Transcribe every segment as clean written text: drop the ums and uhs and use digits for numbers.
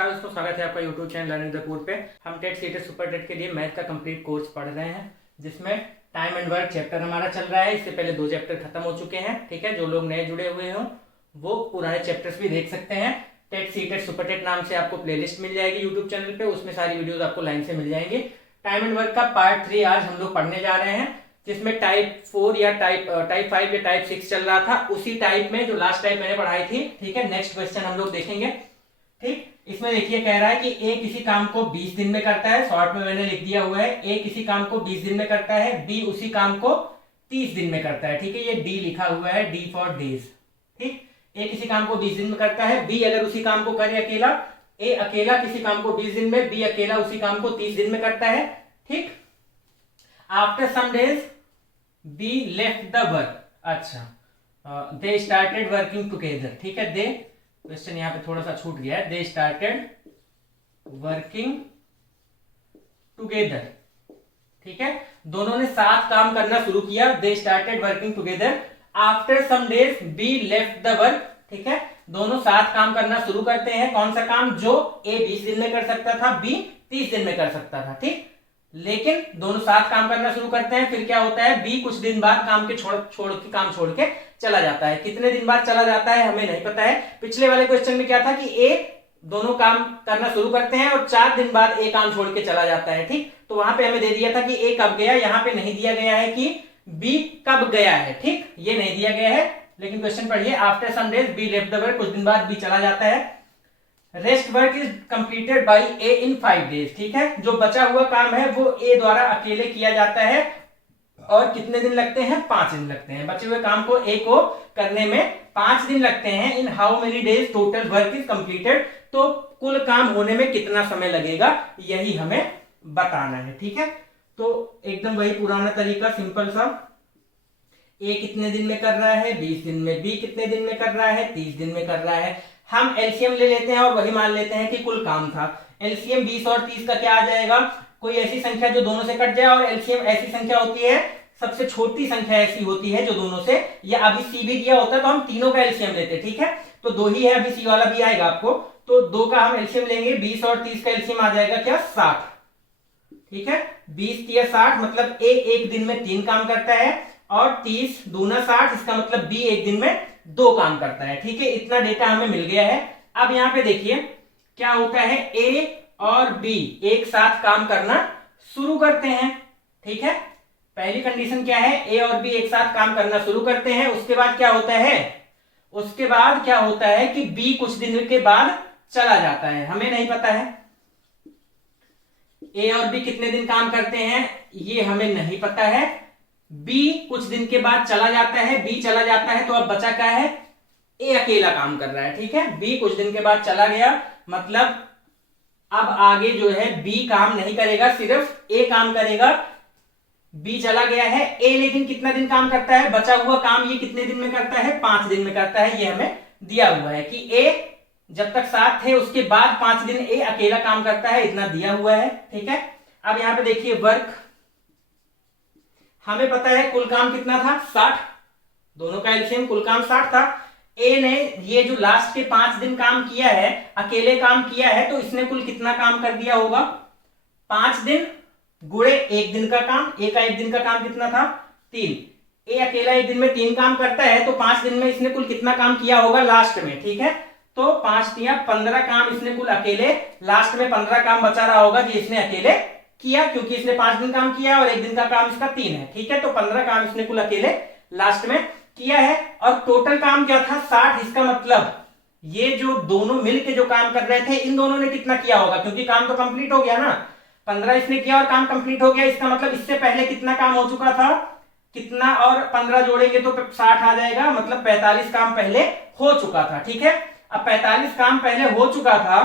नमस्कार दोस्तों, स्वागत है आपका YouTube channel learning the code पे। हम टेट सीटेट सुपर टेट के लिए मैथ का कंप्लीट कोर्स पढ़ रहे हैं, जिसमें टाइम एंड वर्क चैप्टर हमारा चल रहा है। इससे पहले 2 चैप्टर खत्म हो चुके हैं। ठीक है, जो लोग नए जुड़े हुए हों वो पुराने चैप्टर्स भी देख सकते हैं। टेट सीटेट सुपर टेट नाम से आपको प्लेलिस्ट मिल जाएगी यूट्यूब चैनल पे, उसमें सारी वीडियोज आपको लाइन से मिल जाएंगी। टाइम एंड वर्क का पार्ट 3 आज हम लोग पढ़ने जा रहे हैं, जिसमें टाइप 4 या टाइप 5 या टाइप 6 चल रहा था। उसी टाइप में जो लास्ट टाइप मैंने पढ़ाई थी। ठीक है, नेक्स्ट क्वेश्चन हम लोग देखेंगे। ठीक, इसमें देखिए कह रहा है कि ए किसी काम को 20 दिन में करता है। शॉर्ट में मैंने लिख दिया हुआ है, ए किसी काम को 20 दिन में करता है, बी उसी काम को 30 दिन में करता है। ठीक है, ये डी लिखा हुआ है, डी फॉर डेज। ठीक, ए किसी काम को 20 दिन में करता है, बी अगर उसी काम को करे अकेला, ए अकेला किसी काम को 20 दिन में, बी अकेला उसी काम को 30 दिन में करता है। ठीक, after some days B left the work. अच्छा, दे स्टार्टेड वर्किंग टुगेदर। ठीक है, दे क्वेश्चन यहां पे थोड़ा सा छूट गया है। They started working together. ठीक है, दोनों ने साथ काम करना शुरू किया। They started working together after some days B left the work. ठीक है, दोनों साथ काम करना शुरू करते हैं। कौन सा काम? जो ए 20 दिन में कर सकता था, बी 30 दिन में कर सकता था। ठीक, लेकिन दोनों साथ काम करना शुरू करते हैं। फिर क्या होता है? बी कुछ दिन बाद काम छोड़ के चला जाता है। कितने दिन बाद चला जाता है हमें नहीं पता है। पिछले वाले क्वेश्चन में क्या था कि ए दोनों काम करना शुरू करते हैं और 4 दिन बाद ए काम छोड़ के चला जाता है। ठीक, तो वहां पे हमें दे दिया था कि ए कब गया। यहाँ पे नहीं दिया गया है कि बी कब गया है। ठीक, ये नहीं दिया गया है, लेकिन क्वेश्चन पढ़िए। After some days B left the work, कुछ दिन बाद बी चला जाता है। Rest work is completed by A in 5 days. ठीक है, जो बचा हुआ काम है वो ए द्वारा अकेले किया जाता है और कितने दिन लगते हैं? 5 दिन लगते हैं। बचे हुए काम को ए को करने में 5 दिन लगते हैं। इन how many days total work is completed, तो कुल काम होने में कितना समय लगेगा यही हमें बताना है। ठीक है, तो एकदम वही पुराना तरीका, सिंपल सा। ए कितने दिन में कर रहा है? 20 दिन में। बी कितने दिन में कर रहा है? 30 दिन में कर रहा है। हम एलसीएम ले लेते हैं और वही मान लेते हैं कि कुल काम था। एलसीएम 20 और 30 का क्या आ जाएगा? कोई ऐसी संख्या जो दोनों से कट जाए, और एलसीएम ऐसी संख्या होती है, सबसे छोटी संख्या ऐसी होती है जो दोनों से, या अभी सी भी दिया होता है तो हम तीनों का एलसीएम लेते हैं। ठीक है, तो 2 ही है, अभी सी वाला भी आएगा आपको, तो 2 का हम एलसीएम लेंगे। 20 और 30 का एलसीएम आ जाएगा क्या? 60। ठीक है, 20 या 60 मतलब ए एक दिन में 3 काम करता है, और 30 दूना 60, इसका मतलब बी एक दिन में 2 काम करता है। ठीक है, इतना डेटा हमें मिल गया है। अब यहाँ पे देखिए क्या होता है, ए और बी एक साथ काम करना शुरू करते हैं। ठीक है, पहली कंडीशन क्या है? ए और बी एक साथ काम करना शुरू करते हैं। उसके बाद क्या होता है? उसके बाद क्या होता है कि बी कुछ दिन के बाद चला जाता है। हमें नहीं पता है ए और बी कितने दिन काम करते हैं, ये हमें नहीं पता है। बी कुछ दिन के बाद चला जाता है, बी चला जाता है, तो अब बचा क्या है? ए अकेला काम कर रहा है। ठीक है, बी कुछ दिन के बाद चला गया, मतलब अब आगे जो है बी काम नहीं करेगा, सिर्फ ए काम करेगा। बी चला गया है, ए लेकिन कितना दिन काम करता है? बचा हुआ काम ये कितने दिन में करता है? 5 दिन में करता है। ये हमें दिया हुआ है कि ए जब तक साथ थे उसके बाद 5 दिन ए अकेला काम करता है, इतना दिया हुआ है। ठीक है, अब यहां पे देखिए वर्क, हमें पता है कुल काम कितना था? 60। दोनों का एलसीएम कुल काम 60 था। ए ने ये जो लास्ट के 5 दिन काम किया है, अकेले काम किया है, तो इसने कुल कितना काम कर दिया होगा? 5 दिन गुणे 1 दिन का काम। ए का 1 दिन का काम कितना था? 3। ए अकेला 1 दिन में 3 काम करता है, तो 5 दिन में इसने कुल कितना काम किया होगा लास्ट में? ठीक है, तो 5 या 15 काम इसने कुल अकेले, लास्ट में 15 काम बचा रहा होगा जो इसने अकेले किया, क्योंकि इसने 5 दिन काम किया और 1 दिन का काम इसका 3 है। ठीक है, तो 15 काम इसने कुल अकेले लास्ट में किया है। और टोटल काम क्या था? 60। इसका मतलब ये जो दोनों मिलके जो काम कर रहे थे, इन दोनों ने कितना किया होगा? क्योंकि काम तो कंप्लीट हो गया ना, 15 इसने किया और काम कंप्लीट हो गया। इसका मतलब इससे पहले कितना काम हो चुका था? कितना और 15 जोड़ेंगे तो 60 आ जाएगा, मतलब 45 काम पहले हो चुका था। ठीक है, अब 45 काम पहले हो चुका था,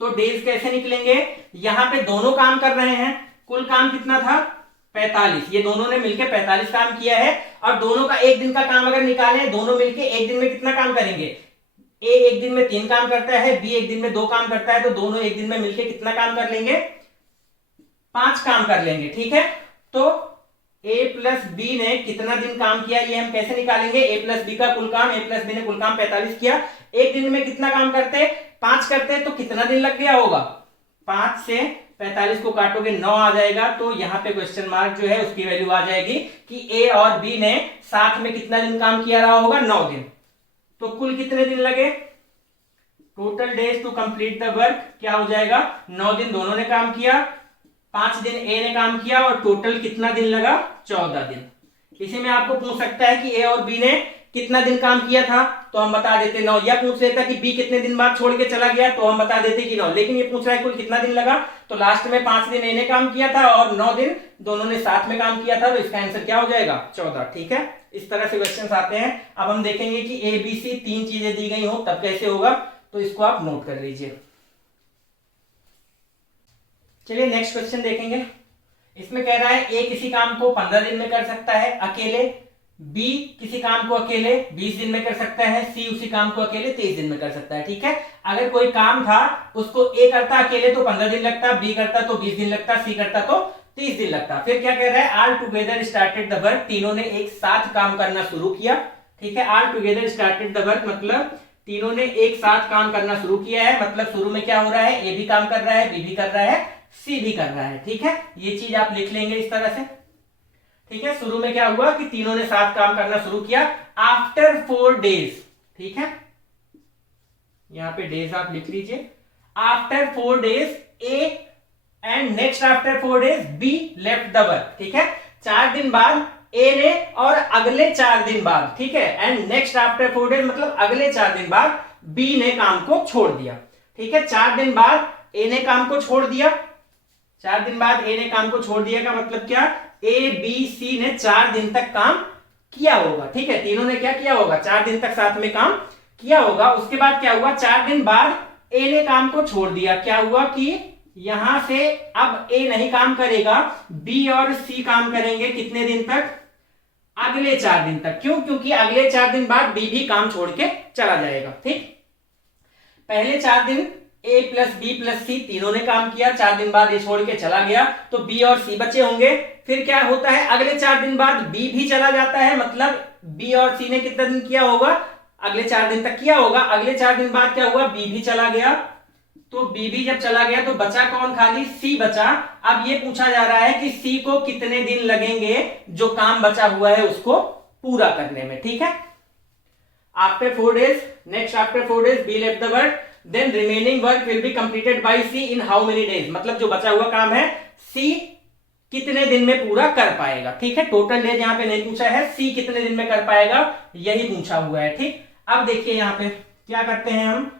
तो डेज कैसे निकलेंगे? यहां पे दोनों काम कर रहे हैं, कुल काम कितना था? 45। ये दोनों ने मिलकर 45 काम किया है, और दोनों का 1 दिन का काम अगर निकालें, दोनों मिलकर 1 दिन में कितना काम करेंगे? ए 1 दिन में 3 काम करता है, बी 1 दिन में 2 काम करता है, तो दोनों 1 दिन में मिलकर कितना काम कर लेंगे? 5 काम कर लेंगे। ठीक है, तो ए प्लस बी ने कितना दिन काम किया ये हम कैसे निकालेंगे? ए प्लस बी का कुल काम, ए प्लस बी ने कुल काम 45 किया, 1 दिन में कितना काम करते? 5 करते हैं तो कितना दिन लग गया होगा, 5 से 45 को काटोगे 9 आ जाएगा, तो यहाँ पे क्वेश्चन मार्क जो है उसकी वैल्यू आ जाएगी कि ए और बी ने साथ में कितना दिन काम किया रहा होगा, 9 दिन। तो कुल कितने दिन लगे, total days to complete the work क्या हो जाएगा, 9 दिन दोनों ने काम किया, 5 दिन ए ने काम किया और टोटल कितना दिन लगा, 14 दिन। इसी में आपको पूछ सकता है कि ए और बी ने कितना दिन काम किया था, तो हम बता देते 9, या पूछ लेता कि बी कितने दिन बाद छोड़ के चला गया, तो हम बता देते कि 9, लेकिन ये पूछ रहा है कुल कितना दिन लगा, तो लास्ट में 5 दिन ए ने काम किया था और 9 दिन दोनों ने साथ में काम किया था, तो इसका आंसर क्या हो जाएगा, 14। ठीक है, इस तरह से क्वेश्चन आते हैं। अब हम देखेंगे कि ए बी सी 3 चीजें दी गई हो तब कैसे होगा, तो इसको आप नोट कर लीजिए। चलिए नेक्स्ट क्वेश्चन देखेंगे। इसमें कह रहा है ए किसी काम को 15 दिन में कर सकता है अकेले, बी किसी काम को अकेले 20 दिन में कर सकता है, सी उसी काम को अकेले 23 दिन में कर सकता है। ठीक है, अगर कोई काम था उसको ए करता अकेले तो 15 दिन लगता, बी करता तो 20 दिन लगता, सी करता तो 30 दिन लगता। फिर क्या कह रहा है, all together started the work, तीनों ने एक साथ काम करना शुरू किया। ठीक है, all together started the work मतलब तीनों ने एक साथ काम करना शुरू किया है, मतलब शुरू में क्या हो रहा है, ए भी काम कर रहा है, बी भी कर रहा है, सी भी कर रहा है। ठीक है, ये चीज आप लिख लेंगे इस तरह से। ठीक है, शुरू में क्या हुआ कि तीनों ने साथ काम करना शुरू किया आफ्टर 4 डेज। ठीक है, यहां पे डेज आप लिख लीजिए, after 4 days A and next after 4 days B left the work. ठीक है, 4 दिन बाद ए ने और अगले 4 दिन बाद, ठीक है, एंड नेक्स्ट आफ्टर 4 डेज मतलब अगले 4 दिन बाद बी ने काम को छोड़ दिया। ठीक है, 4 दिन बाद ए ने काम को छोड़ दिया, 4 दिन बाद ए ने काम को छोड़ दिया का मतलब क्या, ए बी सी ने 4 दिन तक काम किया होगा। ठीक है, तीनों ने क्या किया होगा, 4 दिन तक साथ में काम किया होगा। उसके बाद क्या हुआ, 4 दिन बाद ए ने काम को छोड़ दिया, क्या हुआ कि यहां से अब ए नहीं काम करेगा, बी और सी काम करेंगे कितने दिन तक, अगले 4 दिन तक। क्यों, क्योंकि अगले 4 दिन बाद बी भी काम छोड़ के चला जाएगा। ठीक, पहले 4 दिन ए प्लस बी प्लस सी तीनों ने काम किया, 4 दिन बाद ए छोड़ के चला गया तो बी और सी बचे होंगे। फिर क्या होता है, अगले 4 दिन बाद बी भी चला जाता है, मतलब बी और सी ने कितना दिन किया होगा, अगले 4 दिन तक किया होगा। अगले 4 दिन बाद क्या हुआ, बी भी चला गया, तो बी भी जब चला गया तो बचा कौन, खाली सी बचा। अब ये पूछा जा रहा है कि सी को कितने दिन लगेंगे जो काम बचा हुआ है उसको पूरा करने में। ठीक है, after 4 days next after 4 days B left the work, then remaining work will be completed by C in how many days, मतलब जो बचा हुआ काम है सी कितने दिन में पूरा कर पाएगा। ठीक है, टोटल डेज यहां पे नहीं पूछा है, सी कितने दिन में कर पाएगा यही पूछा हुआ है। ठीक, अब देखिए यहां पे क्या करते हैं हम,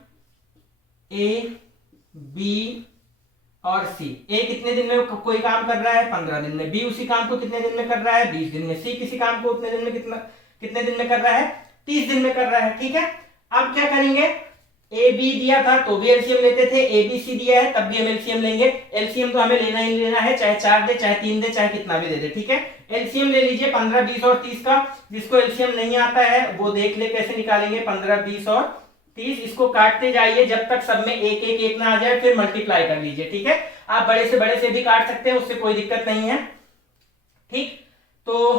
ए बी और सी, ए कितने दिन में कोई काम कर रहा है, 15 दिन में, बी उसी काम को कितने दिन में कर रहा है, 20 दिन में, सी किसी काम को उतने दिन में कितने दिन में कर रहा है, 30 दिन में कर रहा है। ठीक है, अब क्या करेंगे, ए बी दिया था तो भी एलसीएम लेते थे, ए बी सी दिया है तब भी हम एलसीएम लेंगे। एलसीएम तो हमें लेना ही लेना है, चाहे 4 दे चाहे 3 दे चाहे कितना भी दे दे। ठीक है, एलसीएम ले लीजिए 15 20 और 30 का, जिसको एलसीएम नहीं आता है वो देख ले कैसे निकालेंगे, 15 20 और 30, इसको काटते जाइए जब तक सब में एक एक एक ना आ जाए, फिर मल्टीप्लाई कर लीजिए। ठीक है, आप बड़े से भी काट सकते हैं, उससे कोई दिक्कत नहीं है। ठीक, तो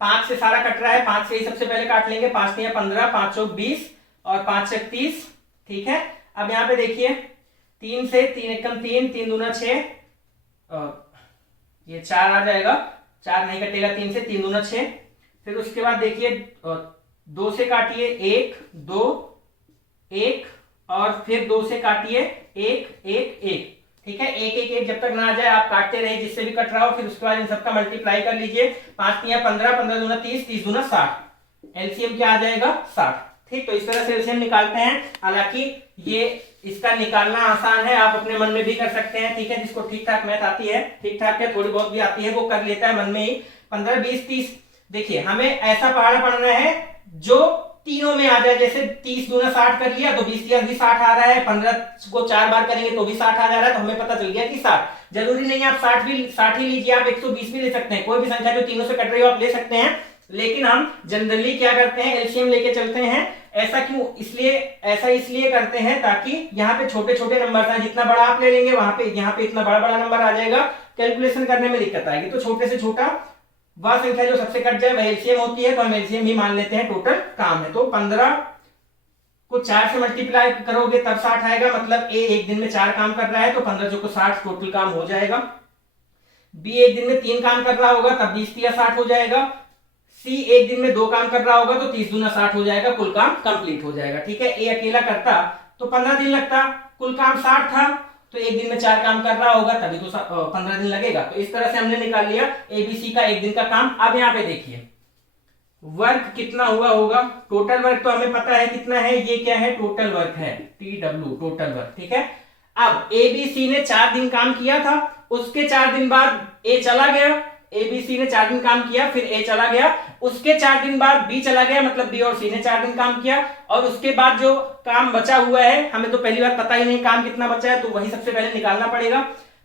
5 से सारा कट रहा है, 5 से ही सबसे पहले काट लेंगे, 5 या 15, 5 चौक 20 और 5 छक 30। ठीक है, अब यहां पे देखिए 3 से 3 एकम 3, 3 दूना 6 और ये 4 आ जाएगा, 4 नहीं कटेगा 3 से, 3 दूना 6। फिर उसके बाद देखिए 2 से काटिए 1 2 1 और फिर 2 से काटिए 1 1 1। ठीक है, 1 1 1 जब तक ना आ जाए आप काटते रहे जिससे भी कट रहा हो, फिर उसके बाद इन सबका मल्टीप्लाई कर लीजिए, 5 या 15, 15 दूना 30, 30 दूना 60, एलसीएम क्या आ जाएगा 60। ठीक, तो इस तरह से एलसीएम निकालते हैं। हालांकि ये इसका निकालना आसान है, आप अपने मन में भी कर सकते हैं। ठीक है, जिसको ठीक ठाक मैथ आती है, ठीक ठाक क्या थोड़ी बहुत भी आती है, वो कर लेता है मन में ही। 15 20 30, देखिए हमें ऐसा पहाड़ पढ़ना है जो तीनों में आ जाए, जैसे 30 दूना 60 कर लिया तो 20 भी 60 आ रहा है, 15 को 4 बार करेंगे तो भी 60 आ जा रहा है, तो हमें पता चल गया कि 60। जरूरी नहीं आप 60 ही लीजिए, आप 120 भी ले सकते हैं, कोई भी संख्या जो तीनों से कट रही हो आप ले सकते हैं। लेकिन हम जनरली क्या करते हैं, एलसीएम लेके चलते हैं। ऐसा क्यों, इसलिए करते हैं ताकि यहाँ पे छोटे छोटे नंबर हैं, जितना बड़ा आप ले लेंगे वहां पे यहाँ पे इतना बड़ा बड़ा नंबर आ जाएगा, कैलकुलेशन करने में दिक्कत आएगी। तो छोटे से छोटा वह संख्या जो सबसे कट जाए वह एलसीएम होती है, तो हम एलसीएम ही मान लेते हैं, टोटल काम है। तो 15 को 4 से मल्टीप्लाई करोगे तब 60 आएगा, मतलब ए एक दिन में 4 काम कर रहा है तो 15 चौको 60 टोटल काम हो जाएगा। बी एक दिन में 3 काम कर रहा होगा तब 20 तिया 60 हो जाएगा। सी एक दिन में 2 काम कर रहा होगा तो 30 दूना 60 हो जाएगा, कुल काम कंप्लीट हो जाएगा। ठीक है, ए अकेला करता तो 15 दिन लगता, कुल काम 60 था तो एक दिन में 4 काम कर रहा होगा तभी तो 15 दिन लगेगा। तो इस तरह से हमने निकाल लिया एबीसी का एक दिन का काम। अब यहाँ पे देखिए वर्क कितना हुआ होगा, टोटल वर्क तो हमें पता है कितना है, ये क्या है टोटल वर्क है, TW टोटल वर्क। ठीक है, अब एबीसी ने 4 दिन काम किया था, उसके 4 दिन बाद ए चला गया, एबीसी ने 4 दिन काम किया फिर ए चला गया, उसके 4 दिन बाद बी चला गया, मतलब बी और सी ने 4 दिन काम किया, और उसके बाद जो काम बचा हुआ है हमें तो पहली बार पता ही नहीं काम कितना बचा है, तो वही सबसे पहले निकालना पड़ेगा।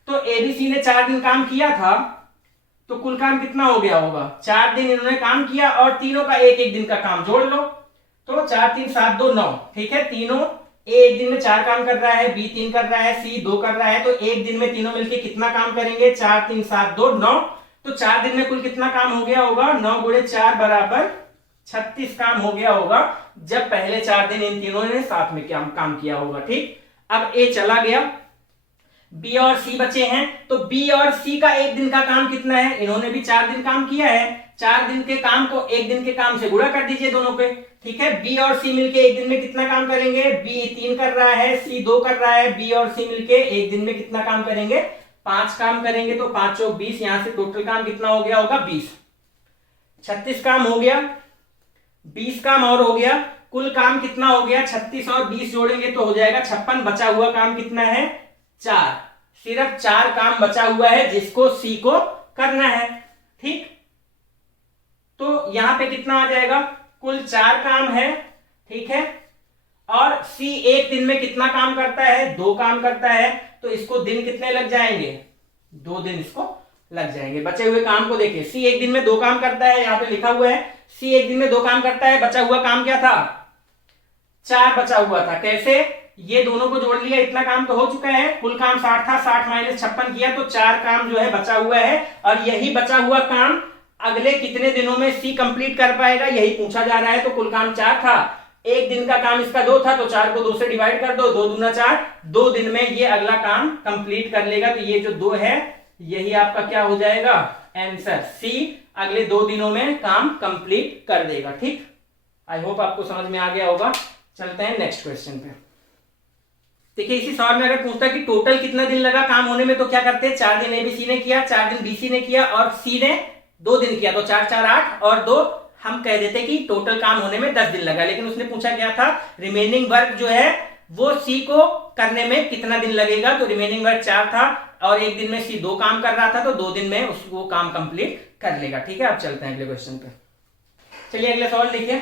तो एबीसी ने 4 दिन काम किया था तो कुल काम कितना हो गया होगा, 4 दिन इन्होंने काम किया और तीनों का एक एक दिन का काम जोड़ लो, तो 4 3 7 2 9। ठीक है, तीनों ए एक दिन में 4 काम कर रहा है, बी 3 कर रहा है, सी 2 कर रहा है, तो एक दिन में तीनों मिलके कितना काम करेंगे, 4 3 7 2 9। तो 4 दिन में कुल कितना काम हो गया होगा, 9 गुणे 4 बराबर 36 काम हो गया होगा, जब पहले 4 दिन इन तीनों ने साथ में काम किया होगा। ठीक, अब ए चला गया, बी और सी बचे हैं, तो बी और सी का एक दिन का काम कितना है, इन्होंने भी 4 दिन काम किया है, 4 दिन के काम को एक दिन के काम से गुणा कर दीजिए दोनों पे। ठीक है, बी और सी मिलके एक दिन में कितना काम करेंगे, बी 3 कर रहा है, सी 2 कर रहा है, बी और सी मिलके एक दिन में कितना काम करेंगे, 5 काम करेंगे, तो 5 चौक 20, यहां से टोटल काम कितना हो गया होगा 20, 36 काम हो गया, 20 काम और हो गया, कुल काम कितना हो गया, 36 और 20 जोड़ेंगे तो हो जाएगा 56, बचा हुआ काम कितना है 4, सिर्फ 4 काम बचा हुआ है जिसको सी को करना है। ठीक, तो यहां पे कितना आ जाएगा, कुल 4 काम है। ठीक है, और सी एक दिन में कितना काम करता है, 2 काम करता है, तो इसको दिन कितने लग जाएंगे, 2 दिन इसको लग जाएंगे। बचे हुए काम को देखिए, सी एक दिन में 2 काम करता है, यहां पे लिखा हुआ है सी एक दिन में 2 काम करता है, बचा हुआ काम क्या था, 4 बचा हुआ था। कैसे, ये दोनों को जोड़ लिया, इतना काम तो हो चुका है, कुल काम 60 था, 60 माइनस 56 किया तो 4 काम जो है बचा हुआ है, और यही बचा हुआ काम अगले कितने दिनों में सी कंप्लीट कर पाएगा, यही पूछा जा रहा है। तो कुल काम 4 था, एक दिन का काम इसका 2 था, तो 4 को 2 से डिवाइड कर दो, 2 दूना 4, 2 दिन में ये अगला काम कंप्लीट कर लेगा। तो ये जो 2 है यही आपका क्या हो जाएगा आंसर, सी अगले 2 दिनों में काम कंप्लीट कर देगा। ठीक, आई होप आपको समझ में आ गया होगा। चलते हैं नेक्स्ट क्वेश्चन पे। देखिए इसी सवाल में अगर पूछता है कि टोटल कितना दिन लगा काम होने में, तो क्या करते हैं, 4 दिन एबीसी ने किया, 4 दिन बीसी ने किया और सी ने 2 दिन किया, तो 4 4 8 और 2 हम कह देते कि टोटल काम होने में 10 दिन लगा। लेकिन उसने पूछा क्या था, रिमेनिंग वर्क जो है वो सी को करने में कितना दिन लगेगा, तो रिमेनिंग वर्क 4 था और एक दिन में सी 2 काम कर रहा था, तो 2 दिन में उसको काम कंप्लीट कर लेगा। ठीक है, अब चलते हैं अगले क्वेश्चन पे। चलिए अगला सवाल देखिए,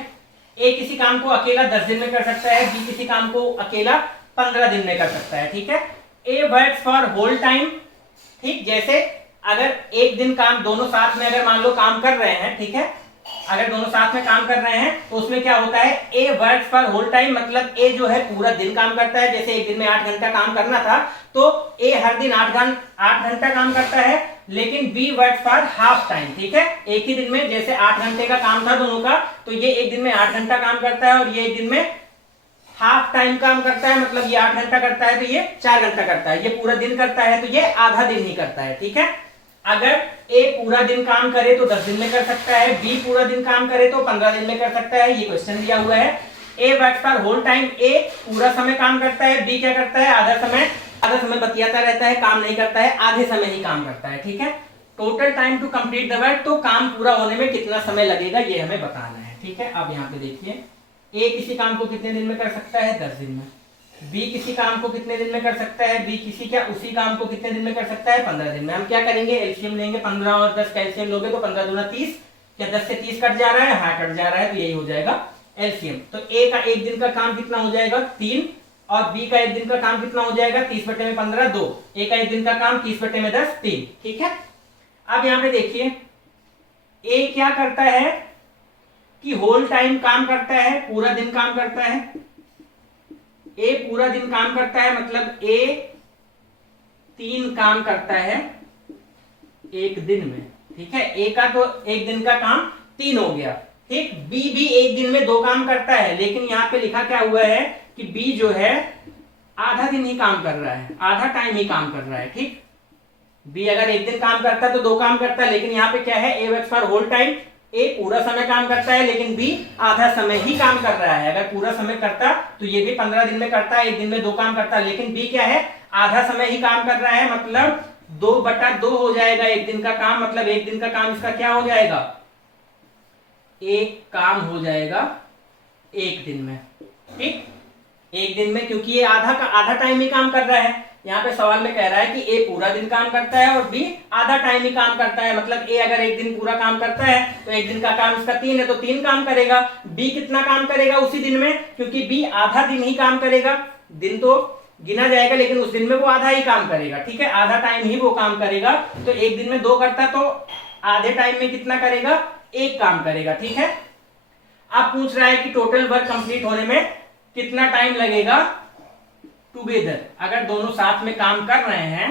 ए किसी काम को अकेला 10 दिन में कर सकता है, बी किसी काम को अकेला 15 दिन में कर सकता है। ठीक है, ए वर्क्स फॉर होल टाइम। ठीक, जैसे अगर एक दिन काम दोनों साथ में अगर मान लो काम कर रहे हैं, ठीक है, अगर दोनों साथ में काम कर रहे हैं तो उसमें क्या होता है, ए वर्क्स फॉर होल टाइम, मतलब ए जो है पूरा दिन काम करता है। जैसे एक दिन में 8 घंटा काम करना था तो ए हर दिन 8 घंटा काम करता है, लेकिन B works for half time. ठीक है, एक ही दिन में जैसे 8 घंटे का काम था दोनों का, तो ये एक दिन में 8 घंटा काम करता है और ये एक दिन में हाफ टाइम काम करता है, मतलब ये 8 घंटा करता है तो ये 4 घंटा करता है, ये पूरा दिन करता है तो ये आधा दिन ही करता है। ठीक है, अगर ए पूरा दिन काम करे तो 10 दिन में कर सकता है, बी पूरा दिन काम करे तो 15 दिन में कर सकता है, ये क्वेश्चन दिया हुआ है। ए वर्क्स फॉर होल टाइम, ए पूरा समय काम करता है, बी क्या करता है, आधा समय बतियाता रहता है, काम नहीं करता है, आधे समय ही काम करता है। ठीक है, total time to complete the work, तो काम पूरा होने में कितना समय लगेगा ये हमें बताना है। ठीक है, अब यहाँ पे देखिए, ए किसी काम को कितने दिन में कर सकता है, 10 दिन में, बी किसी काम को कितने दिन में कर सकता है, बी किसी क्या उसी काम को कितने दिन में कर सकता है, 15 दिन में। हम क्या करेंगे, एलसीएम लेंगे, 15 और 10 का एलसीएम लोगे तो 15 दूना 30, क्या 10 से 30 कट जा रहा है, हाँ कट जा रहा है, तो यही हो जाएगा एलसीएम। तो ए का एक दिन का काम कितना हो जाएगा 3, और बी का एक दिन का काम कितना हो जाएगा 30 बटे में 15 2, ए का एक दिन का काम 30 बटे में 10 3। ठीक है, अब यहाँ पे देखिए ए क्या करता है कि होल टाइम काम करता है, पूरा दिन काम करता है, ए पूरा दिन काम करता है, मतलब ए 3 काम करता है एक दिन में। ठीक है, ए का तो एक दिन का काम 3 हो गया, ठीक। बी भी एक दिन में 2 काम करता है, लेकिन यहाँ पे लिखा क्या हुआ है कि बी जो है आधा दिन ही काम कर रहा है, आधा टाइम ही काम कर रहा है। ठीक। बी अगर एक दिन काम करता है तो 2 काम करता है, लेकिन यहाँ पे क्या है, ए वर्क्स फॉर होल टाइम, ए पूरा समय काम करता है, लेकिन बी आधा समय ही काम कर रहा है। अगर पूरा समय करता तो ये भी 15 दिन में करता, एक दिन में 2 काम करता, लेकिन बी क्या है, आधा समय ही काम कर रहा है, मतलब 2/2 हो जाएगा एक दिन का काम, मतलब एक दिन का काम इसका क्या हो जाएगा, एक काम हो जाएगा एक दिन में। ठीक। एक दिन में, क्योंकि ये आधा टाइम ही काम कर रहा है। यहाँ पे सवाल में कह रहा है कि ए पूरा दिन काम करता है और बी आधा टाइम ही काम करता है, मतलब ए अगर एक दिन पूरा काम करता है तो एक दिन का काम इसका 3 है तो 3 काम करेगा। बी कितना काम करेगा उसी दिन में, क्योंकि बी आधा दिन ही काम करेगा, दिन तो गिना जाएगा लेकिन उस दिन में वो आधा ही काम करेगा। ठीक है, आधा टाइम ही वो काम करेगा, तो एक दिन में 2 करता तो आधे टाइम में कितना करेगा, 1 काम करेगा। ठीक है। अब पूछ रहा है कि टोटल वर्क कंप्लीट होने में कितना टाइम लगेगा टुगेदर, अगर दोनों साथ में काम कर रहे हैं।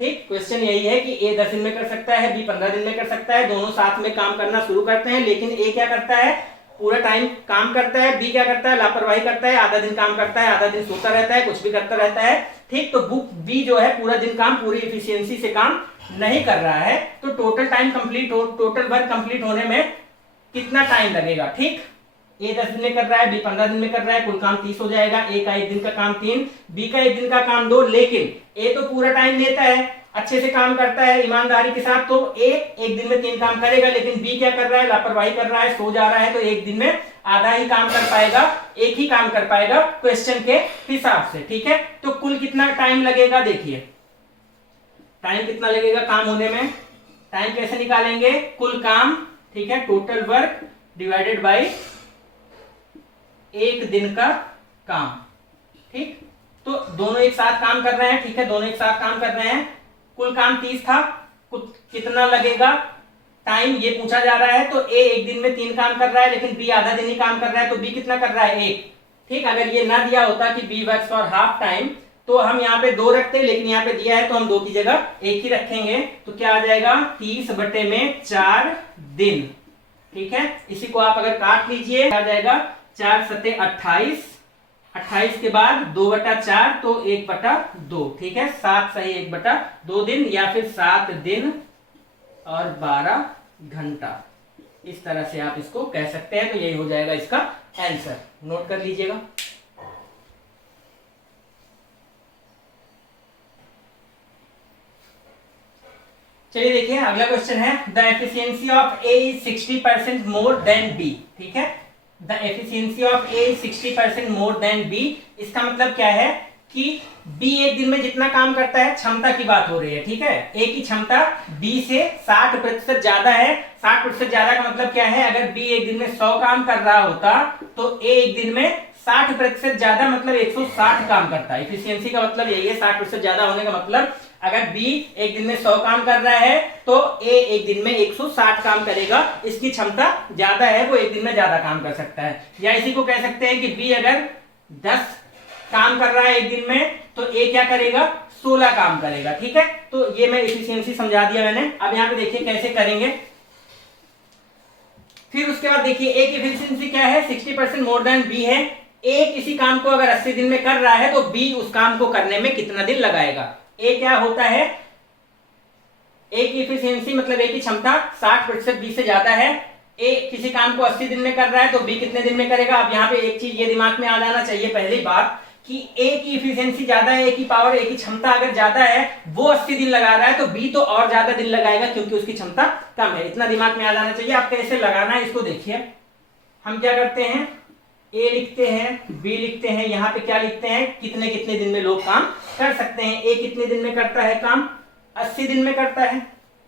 ठीक। क्वेश्चन यही है कि ए 10 दिन में कर सकता है, बी 15 दिन में कर सकता है, दोनों साथ में काम करना शुरू करते हैं, लेकिन ए क्या करता है, पूरा टाइम काम करता है, बी क्या करता है, लापरवाही करता है, आधा दिन काम करता है, आधा दिन सोता रहता है, कुछ भी करता रहता है। ठीक। तो बुक बी जो है पूरा दिन काम पूरी इफिशियंसी से काम नहीं कर रहा है, तो टोटल वर्क कंप्लीट होने में कितना टाइम लगेगा। ठीक। ए 10 दिन में कर रहा है, बी 15 दिन में कर रहा है, कुल काम 30 हो जाएगा। ए का एक दिन का काम 3, बी का एक दिन का काम 2, लेकिन ए तो पूरा टाइम लेता है, अच्छे से काम करता है ईमानदारी के साथ, तो ए एक दिन में 3 काम करेगा, लेकिन बी क्या कर रहा है, लापरवाही कर रहा है, सो जा रहा है, तो एक दिन में आधा ही काम कर पाएगा, एक ही काम कर पाएगा क्वेश्चन के हिसाब से। ठीक है। तो कुल कितना टाइम लगेगा, देखिए टाइम कितना लगेगा काम होने में, टाइम कैसे निकालेंगे, कुल काम। ठीक है, टोटल वर्क डिवाइडेड बाई एक दिन का काम। ठीक। तो दोनों एक साथ काम कर रहे हैं। ठीक है, दोनों एक साथ काम कर रहे हैं, कुल काम 30 था, कितना लगेगा टाइम ये पूछा जा रहा है। तो ए एक दिन में 3 काम कर रहा है, लेकिन बी आधा दिन ही काम कर रहा है, तो बी कितना कर रहा है, 1। ठीक। अगर ये ना दिया होता कि B works for half time, तो हम यहाँ पे 2 रखते, लेकिन यहाँ पे दिया है तो हम 2 की जगह 1 ही रखेंगे, तो क्या आ जाएगा 30/4 दिन। ठीक है, इसी को आप अगर काट लीजिए आ जाएगा 4 सते 28, 28 के बाद 2/4 तो 1/2। ठीक है, 7 सही 1/2 दिन, या फिर 7 दिन और 12 घंटा, इस तरह से आप इसको कह सकते हैं। तो यही हो जाएगा इसका आंसर, नोट कर लीजिएगा। चलिए देखिए अगला क्वेश्चन है, the efficiency of A is 60% more than B. ठीक है, the efficiency of A is 60% more than B. इसका मतलब क्या है कि बी एक दिन में जितना काम करता है, क्षमता की बात हो रही है। ठीक है, ए की क्षमता बी से 60% ज्यादा है। 60% ज्यादा का मतलब क्या है, अगर बी एक दिन में 100 काम कर रहा होता तो ए एक दिन में 60% ज्यादा मतलब 160 काम करता है। इफिशियंसी का मतलब यही है, 60% ज्यादा होने का मतलब अगर बी एक दिन में 100 काम कर रहा है तो ए एक दिन में 160 काम करेगा। इसकी क्षमता ज्यादा है, वो एक दिन में ज्यादा काम कर सकता है। या इसी को कह सकते हैं कि बी अगर 10 काम कर रहा है एक दिन में, तो ए क्या करेगा, 16 काम करेगा। ठीक है, तो ये मैं इफिशियंसी समझा दिया मैंने। अब यहाँ पे देखिए कैसे करेंगे। फिर उसके बाद देखिए ए की इफिशियंसी क्या है, 60% मोर देन बी है। ए किसी काम को अगर 80 दिन में कर रहा है तो बी उस काम को करने में कितना दिन लगाएगा। ए क्या होता है, ए की इफिशियंसी मतलब ए की क्षमता 60% बी से ज्यादा है। ए किसी काम को 80 दिन में कर रहा है तो बी कितने दिन में करेगा। अब यहाँ पे एक चीज ये दिमाग में आ जाना चाहिए पहली बात कि ए की इफिशियंसी ज्यादा है, ए की पावर, ए की क्षमता अगर ज्यादा है, वो 80 दिन लगा रहा है तो बी तो और ज्यादा दिन लगाएगा क्योंकि उसकी क्षमता कम है। इतना दिमाग में आ जाना चाहिए। आप कैसे लगाना है इसको देखिए। हम क्या करते हैं, ए लिखते हैं, बी लिखते हैं, यहाँ पे क्या लिखते हैं, कितने कितने दिन में लोग काम कर सकते हैं। ए कितने दिन में करता है काम, 80 दिन में करता है।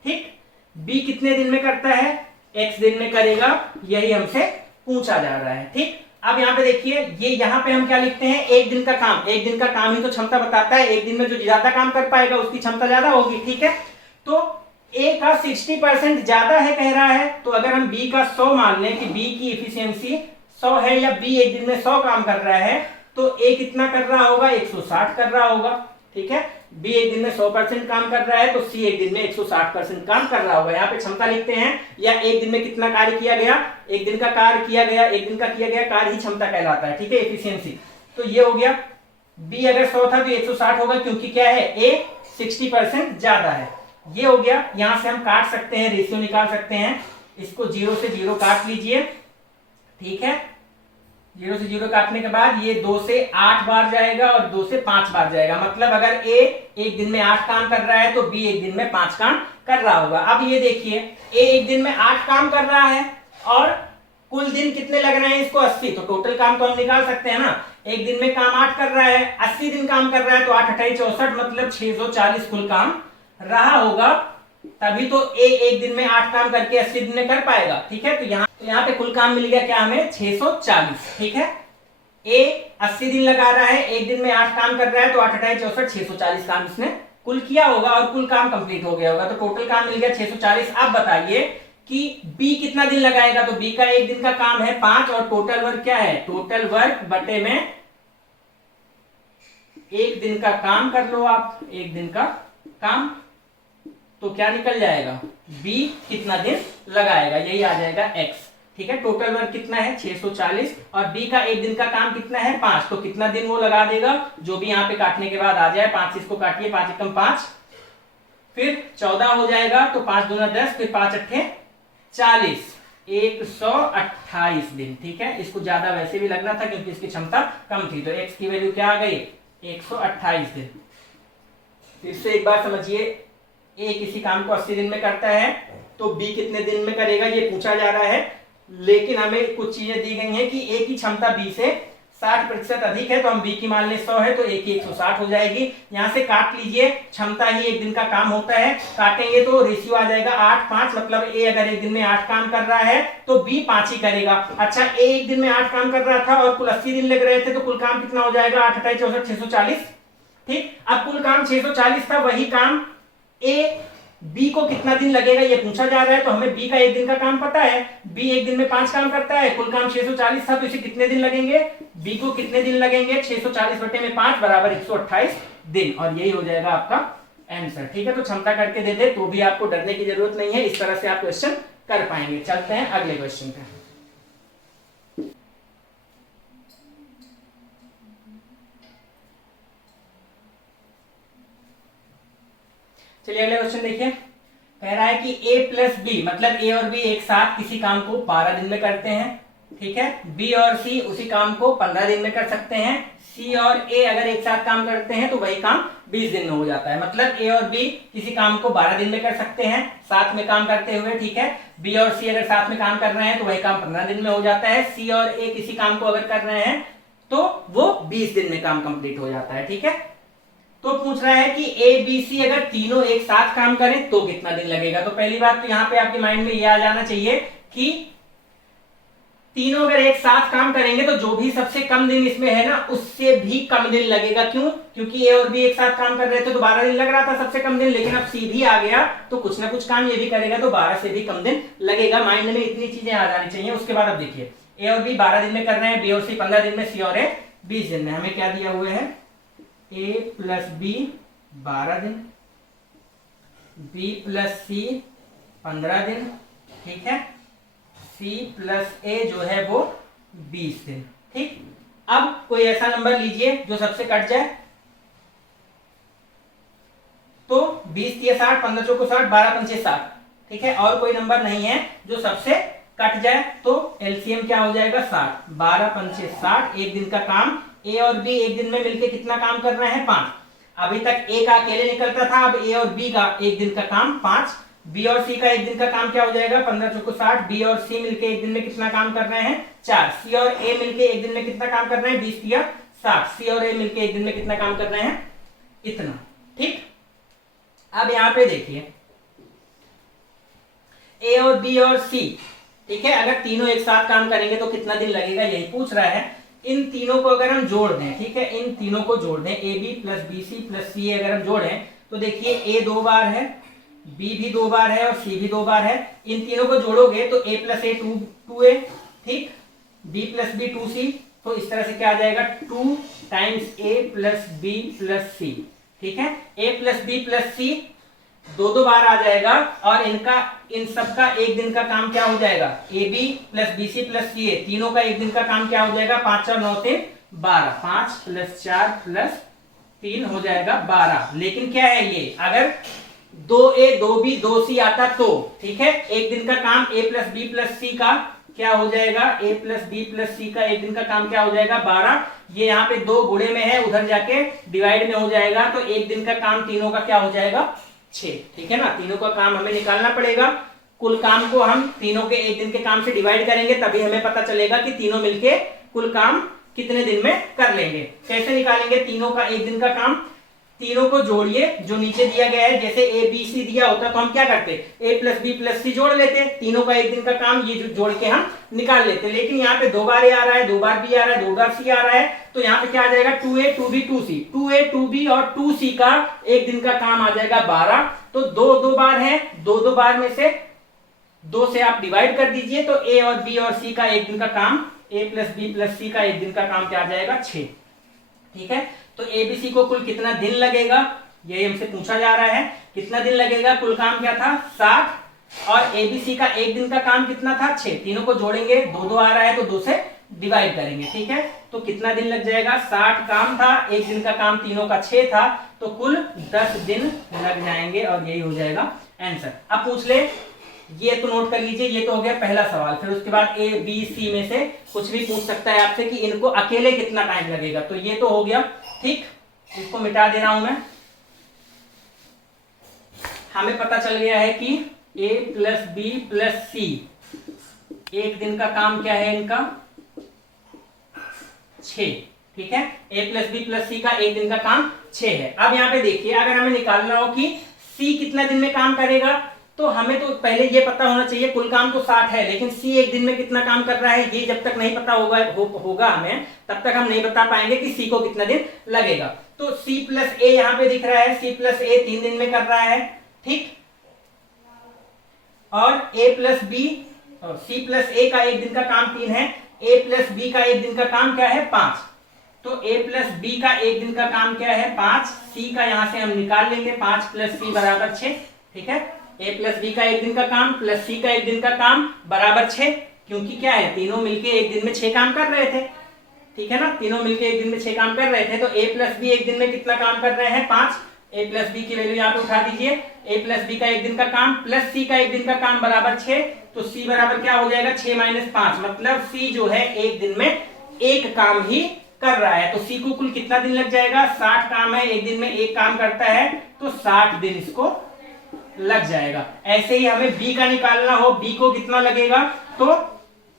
ठीक, बी कितने दिन में करता है, x दिन में करेगा। यही हमसे पूछा जा रहा है। ठीक, अब यहाँ पे देखिए, ये यहाँ पे हम क्या लिखते हैं, एक दिन का काम। एक दिन का काम ही तो क्षमता बताता है। एक दिन में जो ज्यादा काम कर पाएगा उसकी क्षमता ज्यादा होगी। ठीक है, तो ए का 60% ज्यादा है कह रहा है, तो अगर हम बी का 100 मान लें कि बी की इफिशियंसी 100 है, या बी एक दिन में 100 काम कर रहा है, तो ए कितना कर रहा होगा, 160 कर रहा होगा। ठीक है। बी एक दिन में 100% काम कर रहा है तो सी एक दिन में 160% काम कर रहा होगा। यहाँ पे क्षमता लिखते हैं या एक दिन में कितना कार्य किया गया, एक दिन का कार्य किया गया, एक दिन का किया गया कार्य ही क्षमता कहलाता है, ठीक है, एफिशिएंसी। तो ये हो गया। बी अगर 100 था तो 160 होगा क्योंकि क्या है, ए 60% ज्यादा है। ये हो गया। यहां से हम काट सकते हैं, रेशियो निकाल सकते हैं। इसको 0 से 0 काट लीजिए, ठीक है। 0 से 0 काटने के बाद ये 2 से 8 बार जाएगा और 2 से 5 बार जाएगा। मतलब अगर ए एक दिन में 8 काम कर रहा है तो बी एक दिन में 5 काम कर रहा होगा। अब ये देखिए, ए एक दिन में 8 काम कर रहा है और कुल दिन कितने लग रहे हैं इसको, 80। तो टोटल काम तो हम निकाल सकते हैं ना। एक दिन में काम 8 कर रहा है, 80 दिन काम कर रहा है तो 8 28 64, मतलब 640 कुल काम रहा होगा। तभी तो ए एक दिन में 8 काम करके 80 दिन में कर पाएगा, ठीक है। तो यहाँ पे कुल काम मिल गया क्या हमें, 640, ठीक है। ए 80 दिन लगा रहा है, एक दिन में 8 काम कर रहा है तो 8 28 64 640 काम इसने कुल किया होगा और कुल काम कंप्लीट हो गया होगा। तो टोटल काम मिल गया 640। अब बताइए कि बी कितना दिन लगाएगा। तो बी का एक दिन का काम है 5 और टोटल वर्क क्या है, टोटल वर्क बटे में एक दिन का काम कर लो आप, एक दिन का काम। तो क्या निकल जाएगा, बी कितना दिन लगाएगा, यही आ जाएगा x, ठीक है। टोटल वर्क कितना है 640 और बी का एक दिन का काम कितना है 5, तो कितना दिन वो लगा देगा, जो भी यहाँ पे काटने के बाद आ जाए। 5 से इसको काटिए, 5 एकम 5, फिर 14 हो जाएगा तो 5 दूना 10, फिर 5 अट्ठे 40, 128 दिन, ठीक है। इसको ज्यादा वैसे भी लगना था क्योंकि इसकी क्षमता कम थी। तो x की वैल्यू क्या आ गई, 128 दिन। फिर से एक बार समझिए, ए किसी काम को 80 दिन में करता है तो बी कितने दिन में करेगा ये पूछा जा रहा है। लेकिन हमें कुछ चीजें दी गई हैं कि ए की क्षमता बी से 60% अधिक है, तो हम बी की मान लें 100 है तो ए की 160 हो जाएगी। यहां से काट लीजिए, क्षमता ही एक दिन का काम होता है, काटेंगे तो रेशियो आ जाएगा 8 5, मतलब ए अगर एक दिन में 8 काम कर रहा है तो बी 5 ही करेगा। अच्छा, ए एक दिन में 8 काम कर रहा था और कुल 80 दिन लग रहे थे तो कुल काम कितना हो जाएगा, 8 28 64 640, ठीक। अब कुल काम 640 था, वही काम ए बी को कितना दिन लगेगा ये पूछा जा रहा है। तो हमें बी का एक दिन का काम पता है, बी एक दिन में 5 काम करता है, कुल काम 640 था, तो इसे कितने दिन लगेंगे, बी को कितने दिन लगेंगे, 640 बटे में 5 बराबर 128 दिन, और यही हो जाएगा आपका आंसर, ठीक है। तो क्षमता करके दे दे तो भी आपको डरने की जरूरत नहीं है, इस तरह से आप क्वेश्चन कर पाएंगे। चलते हैं अगले क्वेश्चन पे। चलिए अगले क्वेश्चन देखिए। कह रहा है कि a प्लस बी, मतलब a और b एक साथ किसी काम को 12 दिन में करते हैं, ठीक है। b और c उसी काम को 15 दिन में कर सकते हैं। c और a अगर एक साथ काम करते हैं तो वही काम 20 दिन में हो जाता है। मतलब a और b किसी काम को 12 दिन में कर सकते हैं साथ में काम करते हुए, ठीक है। b और c अगर साथ में काम कर रहे हैं तो वही काम 15 दिन में हो जाता है। c और a किसी काम को अगर कर रहे हैं तो वो 20 दिन में काम कंप्लीट हो जाता है, ठीक है। तो पूछ रहा है कि ए बी सी अगर तीनों एक साथ काम करें तो कितना दिन लगेगा। तो पहली बात तो यहाँ पे आपके माइंड में ये आ जाना चाहिए कि तीनों अगर एक साथ काम करेंगे तो जो भी सबसे कम दिन इसमें है ना, उससे भी कम दिन लगेगा। क्यों? क्योंकि ए और बी एक साथ काम कर रहे थे तो 12 दिन लग रहा था सबसे कम दिन, लेकिन अब सी भी आ गया तो कुछ ना कुछ काम ये भी करेगा तो 12 से भी कम दिन लगेगा। माइंड में इतनी चीजें आ जानी चाहिए। उसके बाद अब देखिए, ए और बी 12 दिन में कर रहे हैं, बी और सी 15 दिन में, सी और ए 20 दिन में। हमें क्या दिया हुआ है, ए प्लस बी 12 दिन, बी प्लस सी 15 दिन, ठीक है। सी प्लस ए जो है वो 20 दिन, ठीक। अब कोई ऐसा नंबर लीजिए जो सबसे कट जाए। तो 20 3 60, 15 चौको 60, 12 पंचे 60, ठीक है। और कोई नंबर नहीं है जो सबसे कट जाए, तो एलसीएम क्या हो जाएगा 60, 12 पंचे 60। एक दिन का काम ए और बी एक दिन में मिलकर कितना काम कर रहे हैं 5। अभी तक ए का अकेले निकलता था, अब ए और बी का एक दिन का काम 5। बी और सी का एक दिन का काम क्या हो जाएगा 15 चौको 60। बी और सी मिलके एक दिन में कितना काम कर रहे हैं 4। सी और ए मिलके एक दिन में कितना काम कर रहे हैं 20 या 60। सी और ए मिलके एक दिन में कितना काम कर रहे हैं इतना, ठीक। अब यहां पे देखिए, ए और बी और सी, ठीक है, अगर तीनों एक साथ काम करेंगे तो कितना दिन लगेगा यही पूछ रहा है। इन तीनों को अगर हम जोड़ दें, ठीक है, इन तीनों को जोड़ दें, A B plus B C plus C अगर हम जोड़ें तो देखिए ए 2 बार है, बी भी 2 बार है और सी भी 2 बार है। इन तीनों को जोड़ोगे तो ए प्लस ए 2a, ठीक, बी प्लस बी 2c। तो इस तरह से क्या आ जाएगा 2 टाइम्स ए प्लस बी प्लस सी, ठीक है। ए प्लस बी प्लस सी दो बार आ जाएगा और इन सब का एक दिन का काम क्या हो जाएगा, A B plus B C plus C A, तीनों का एक दिन का काम क्या हो जाएगा, 5 और 9 से 12, 5 + 4 + 3 हो जाएगा 12। लेकिन क्या है ये, अगर 2a 2b 2c आता तो, ठीक है, एक दिन का काम a प्लस बी प्लस सी का क्या हो जाएगा, a प्लस बी प्लस सी का एक दिन का काम क्या हो जाएगा 12। ये यहाँ पे 2 गुणे में है, उधर जाके डिवाइड में हो जाएगा, तो एक दिन का काम तीनों का क्या हो जाएगा 6, ठीक है ना। तीनों का काम हमें निकालना पड़ेगा, कुल काम को हम तीनों के एक दिन के काम से डिवाइड करेंगे, तभी हमें पता चलेगा कि तीनों मिलके कुल काम कितने दिन में कर लेंगे। कैसे निकालेंगे तीनों का एक दिन का काम, तीनों को जोड़िए, जो नीचे दिया गया है, जैसे ए बी सी दिया होता तो हम क्या करते, ए प्लस बी प्लस सी जोड़ लेते, तीनों का एक दिन का काम ये जोड़ के हम निकाल लेते। लेकिन यहाँ पे 2 बार ए आ रहा है, 2 बार बी आ रहा है, 2 बार सी आ रहा है, तो यहाँ पे क्या आ जाएगा 2a 2b 2c, 2a 2b और 2c का एक दिन का काम आ जाएगा 12। तो 2 बार है, 2 बार में से 2 से आप डिवाइड कर दीजिए, तो ए और बी और सी का एक दिन का काम, ए प्लस बी प्लस सी का एक दिन का काम क्या आ जाएगा 6, ठीक है। तो एबीसी को कुल कितना दिन लगेगा, ये हमसे पूछा जा रहा है, कितना दिन लगेगा, कुल काम क्या था 60 और एबीसी का एक दिन का काम कितना था 6, तीनों को जोड़ेंगे, 2 आ रहा है तो 2 से डिवाइड करेंगे, ठीक है। तो कितना दिन लग जाएगा, 60 काम था, एक दिन का काम तीनों का 6 था, तो कुल 10 दिन लग जाएंगे और यही हो जाएगा आंसर। अब पूछ ले, ये तो नोट कर लीजिए, ये तो हो गया पहला सवाल। फिर उसके बाद ए बी सी में से कुछ भी पूछ सकता है आपसे कि इनको अकेले कितना टाइम लगेगा, तो ये तो हो गया, ठीक। इसको मिटा दे रहा हूं मैं। हमें पता चल गया है कि ए प्लस बी प्लस सी एक दिन का काम क्या है इनका 6, ठीक है। ए प्लस बी प्लस सी का एक दिन का काम 6 है। अब यहाँ पे देखिए, अगर हमें निकालना हो कि सी कितना दिन में काम करेगा, तो हमें तो पहले ये पता होना चाहिए, कुल काम तो 60 है, लेकिन सी एक दिन में कितना काम कर रहा है, ये जब तक नहीं पता होगा हमें, तब तक हम नहीं बता पाएंगे कि सी को कितना दिन लगेगा। तो सी प्लस ए यहाँ पे दिख रहा है, सी प्लस ए 3 दिन में कर रहा है, ठीक। और ए प्लस बी, सी प्लस ए का एक दिन का काम 3 है, ए प्लस बी का एक दिन का काम क्या है 5, तो ए प्लस बी का एक दिन का काम क्या है 5, सी का यहां से हम निकाल लेंगे, 5 + सी = 6, ठीक है। ए प्लस बी का एक दिन का काम प्लस सी का एक दिन का काम बराबर 6, क्योंकि क्या है, तीनों मिलके एक दिन में 6 काम कर रहे थे, ठीक है ना, तीनों मिलके एक दिन में 6 काम कर रहे थे। तो ए प्लस बी एक दिन में कितना काम कर रहे हैं 5, ए प्लस बी की वैल्यू यहाँ पे उठा दीजिए, ए प्लस बी का एक दिन का काम प्लस सी का एक दिन का काम बराबर 6, तो सी बराबर क्या हो जाएगा 6 - 5, मतलब सी जो है एक दिन में एक काम ही कर रहा है। तो सी को कुल कितना दिन लग जाएगा, 60 काम है, एक दिन में एक काम करता है, तो 60 दिन इसको लग जाएगा। ऐसे ही हमें बी का निकालना हो, बी को कितना लगेगा, तो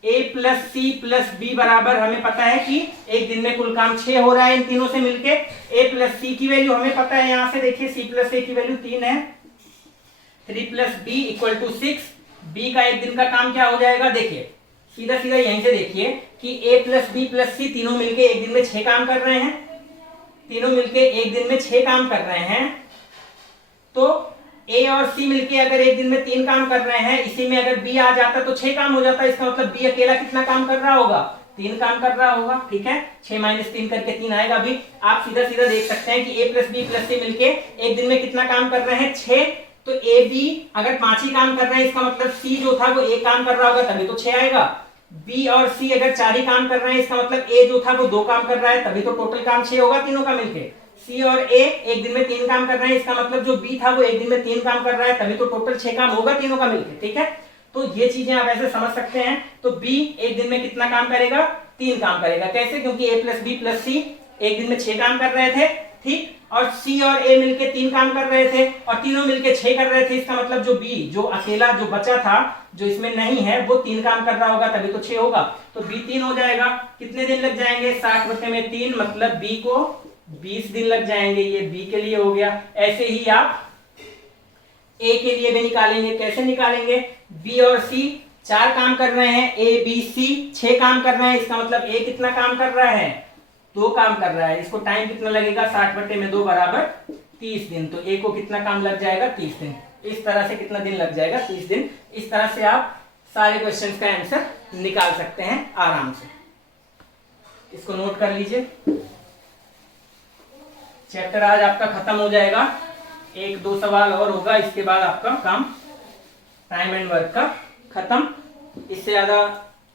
a plus C plus B बराबर, हमें पता है कि एक दिन में कुल काम 6 हो रहा है इन तीनों से मिलके। a प्लस सी की वैल्यू हमें पता है, यहां से देखिए c प्लस a की वैल्यू 3 है, 3 + b = 6, b का एक दिन का काम क्या हो जाएगा, देखिए सीधा सीधा यहीं से देखिए कि a प्लस बी प्लस सी तीनों मिलके एक दिन में 6 काम कर रहे हैं, तीनों मिलके एक दिन में 6 काम कर रहे हैं, तो ए और सी मिलके अगर एक दिन में 3 काम कर रहे हैं, इसी में अगर बी आ जाता तो 6 काम हो जाता, इसका मतलब बी अकेला कितना काम कर रहा होगा, 3 काम कर रहा होगा, ठीक है। 6 - 3 करके 3 आएगा। अभी आप सीधा सीधा देख सकते हैं कि ए प्लस बी प्लस सी मिलके एक दिन में कितना काम कर रहे हैं 6, तो ए बी अगर 5 ही काम कर रहे हैं, इसका मतलब सी जो था वो 1 काम कर रहा होगा, तभी तो 6 आएगा। बी और सी अगर 4 ही काम कर रहे हैं, इसका मतलब ए जो था वो 2 काम कर रहा है, तभी तो टोटल काम 6 होगा तीनों का मिलके। सी और ए एक दिन में 3 काम कर रहे हैं, इसका मतलब जो बी था वो एक दिन में 3 काम कर रहा है, तभी तो टोटल 6 काम होगा तीनों का मिलकर, ठीक है। तो ये चीजें आप ऐसे समझ सकते हैं। तो बी एक दिन में कितना काम करेगा, 3 काम करेगा। कैसे, क्योंकि ए प्लस बी प्लस सी एक दिन में 6 काम कर रहे थे, ठीक, और सी और ए मिलके 3 काम कर रहे थे और तीनों मिलके 6 कर रहे थे, इसका मतलब जो बी जो अकेला जो बचा था जो इसमें नहीं है वो 3 काम कर रहा होगा, तभी तो 6 होगा। तो बी 3 हो जाएगा। कितने दिन लग जाएंगे, 60/3, मतलब बी को 20 दिन लग जाएंगे। ये बी के लिए हो गया। ऐसे ही आप ए के लिए भी निकालेंगे। कैसे निकालेंगे, बी और सी 4 काम कर रहे हैं, ए बी सी 6 काम कर रहे हैं, इसका मतलब ए कितना काम कर रहा है, 2 काम कर रहा है। इसको टाइम कितना लगेगा, 60/2 = 30 दिन। तो ए को कितना काम लग जाएगा, 30 दिन। इस तरह से कितना दिन लग जाएगा, 30 दिन। इस तरह से आप सारे क्वेश्चंस का आंसर निकाल सकते हैं आराम से। इसको नोट कर लीजिए। चैप्टर आज आपका खत्म हो जाएगा। 1-2 सवाल और होगा, इसके बाद आपका काम टाइम एंड वर्क का खत्म। इससे ज्यादा